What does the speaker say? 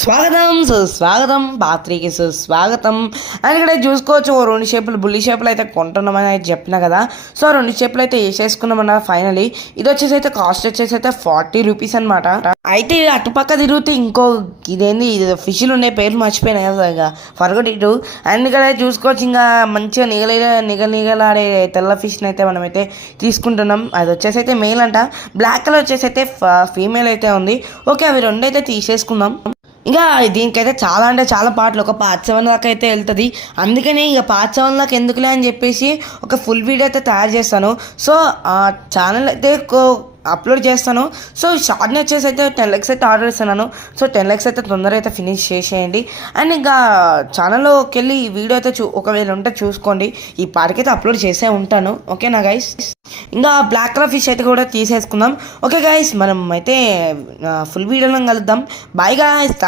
స్వాగతం పాత్రికి సుస్వాగతం. అండ్ ఇక్కడ చూసుకోవచ్చు ఓ 2 షేపులు బుల్లి షేపులు అయితే కొంటున్నామని అయితే చెప్పినా కదా. సో 2 షేపులు అయితే వేసేసుకున్నామన్న ఫైనలీ. ఇది వచ్చేసి అయితే కాస్ట్ వచ్చేసి అయితే 40 రూపీస్ అనమాట. అయితే అటుపక్క తిరిగితే ఇంకో ఇదేంది ఇది ఫిష్లు ఉండే పేర్లు మర్చిపోయినా కదా ఇక ఫర్గట్ ఇటు. అండ్ ఇక్కడ చూసుకోవచ్చు ఇంకా మంచిగా నిగలాడే తెల్ల ఫిష్ని అయితే మనమైతే తీసుకుంటున్నాం. అది వచ్చేసి అయితే మేల్ అంట, బ్లాక్ కలర్ వచ్చేసి అయితే ఫీమేల్ అయితే ఉంది. ఓకే అవి 2 అయితే తీసేసుకుందాం. ఇంకా దీనికైతే చాలా అంటే చాలా పాటలు ఒక పార్ట్ 7 దాకా అయితే వెళ్తుంది. అందుకని ఇక పార్ట్ 7 దాకా ఎందుకులే అని చెప్పేసి ఒక ఫుల్ వీడియో అయితే తయారు చేస్తాను. సో ఆ ఛానల్ అయితే అప్లోడ్ చేస్తాను. సో షార్ట్ని వచ్చేసి అయితే 10 lakhs అయితే ఆర్డర్ ఇస్తున్నాను. సో 10 lakhs అయితే తొందరగా అయితే ఫినిష్ చేసేయండి. అండ్ ఇంకా ఛానల్లోకి వెళ్ళి ఈ వీడియో అయితే ఒకవేళ ఉంటే చూసుకోండి. ఈ పార్ట్కి అప్లోడ్ చేసే ఉంటాను. ఓకేనా గైస్. ఇంకా బ్లాక్ కలర్ ఫిష్ అయితే కూడా తీసేసుకుందాం. ఓకే గైస్, మనం అయితే ఫుల్ వీడియోలో కలుద్దాం. Bye guys.